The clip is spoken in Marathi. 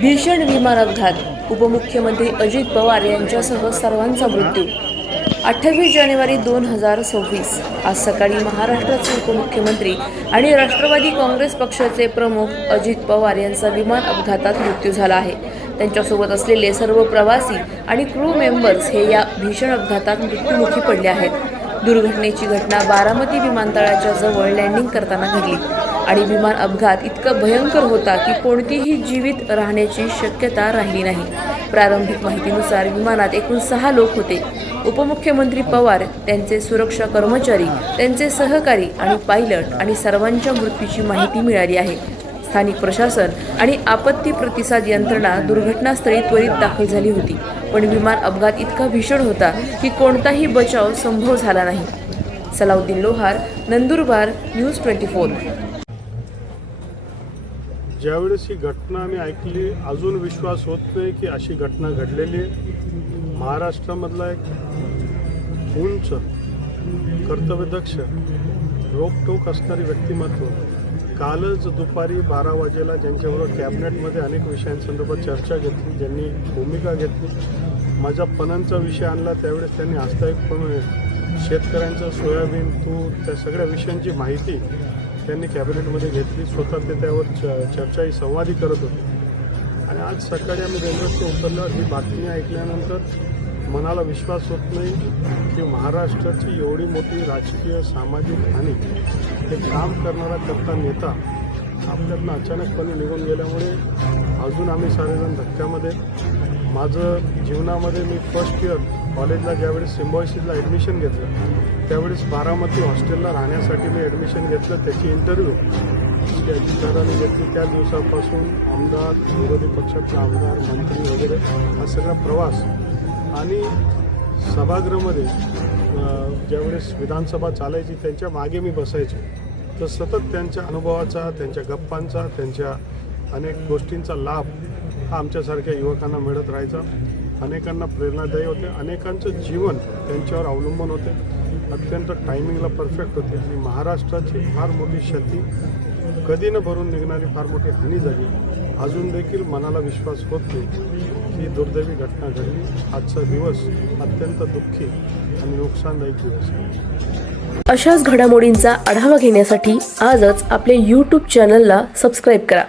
भीषण विमान अपघात, उपमुख्यमंत्री अजित पवार यांच्यासह सर्वांचा मृत्यू। 28 जानेवारी 2026 आज सकाळी महाराष्ट्राचे उपमुख्यमंत्री आणि राष्ट्रवादी काँग्रेस पक्षाचे प्रमुख अजित पवार यांचा विमान अपघातात मृत्यू झाला आहे। त्यांच्यासोबत असलेले सर्व प्रवासी आणि क्रू मेंबर्स हे या भीषण अपघातात मृत्युमुखी पडले आहेत। दुर्घटनेची घटना बारामती विमानतळाच्या जवळ लँडिंग करताना घडली आणि विमान अपघात इतका भयंकर होता की कोणतीही जीवित राहण्याची शक्यता राहिली नाही। प्रारंभिक माहितीनुसार विमानात एकूण 6 लोक होते। उपमुख्यमंत्री पवार, त्यांचे सुरक्षा कर्मचारी, त्यांचे सहकारी आणि पायलट आणि सर्वांच्या मृत्यूची माहिती मिळाली आहे। स्थानिक प्रशासन आणि आपत्ती प्रतिसाद यंत्रणा दुर्घटनास्थळी त्वरित दाखल झाली होती, पण विमान अपघात इतका भीषण होता की कोणताही बचाव संभव झाला नाही। सलाउद्दीन लोहार, नंदुरबार, न्यूज 24। ज्यावेळेस ही घटना आम्ही ऐकली, अजून विश्वास होत नाही की अशी घटना घडलेली आहे। महाराष्ट्रामधला एक उंच, कर्तव्यदक्ष, रोखठोक असणारी व्यक्तिमत्व कालच दुपारी 12 वाजेला ज्यांच्याबरोबर कॅबिनेटमध्ये अनेक विषयांसंदर्भात चर्चा घेतली, ज्यांनी भूमिका घेतली, माझा पणनचा विषय आणला, त्यावेळेस त्यांनी आस्थायिकपणे शेतकऱ्यांचं सोयाबीन, तूर, त्या सगळ्या विषयांची माहिती त्यांनी कॅबिनेटमध्ये घेतली। स्वतः ते त्यावर चर्चाही संवादी करत होते। आणि आज सकाळी आम्ही रेल्वेत उतरल्यावर ही बातमी ऐकल्यानंतर मनाला विश्वास होत नाही की महाराष्ट्राची एवढी मोठी राजकीय, सामाजिक हानी, हे काम करणारा करता नेता आपल्यातनं अचानकपणे निघून गेल्यामुळे अजून आम्ही सारेजण धक्क्यामध्ये। माझं जीवनामध्ये मी फर्स्ट इयर कॉलेजला ज्यावेळेस सिम्बॉयसिसला ॲडमिशन घेतलं, त्यावेळेस बारामती हॉस्टेलला राहण्यासाठी मी ॲडमिशन घेतलं। त्याची इंटरव्ह्यू त्याची दादाने घेतली। त्या दिवसापासून आमदार, विरोधी पक्षातले आमदार, मंत्री वगैरे हा सगळा प्रवास आणि सभागृहामध्ये ज्यावेळेस विधानसभा चालायची त्यांच्या मागे मी बसायचो, तर सतत त्यांच्या अनुभवाचा, त्यांच्या गप्पांचा, त्यांच्या अनेक गोष्टींचा लाभ हा आमच्यासारख्या युवकांना मिळत राहायचा। अनेकांना प्रेरणादायी होते, अनेकांचं जीवन त्यांच्यावर अवलंबून होते, अत्यंत टायमिंगला परफेक्ट होते। आणि महाराष्ट्राची फार मोठी क्षती, कधी न भरून निघणारी फार मोठी हानी झाली। अजून देखील मनाला विश्वास होत नाही की दुर्दैवी घटना घडली। आजचा दिवस अत्यंत दुःखी आणि नुकसानदायक दिवस आहे। अशाच घडामोडींचा आढावा घेण्यासाठी आजच आपल्या YouTube चॅनलला सबस्क्राईब करा।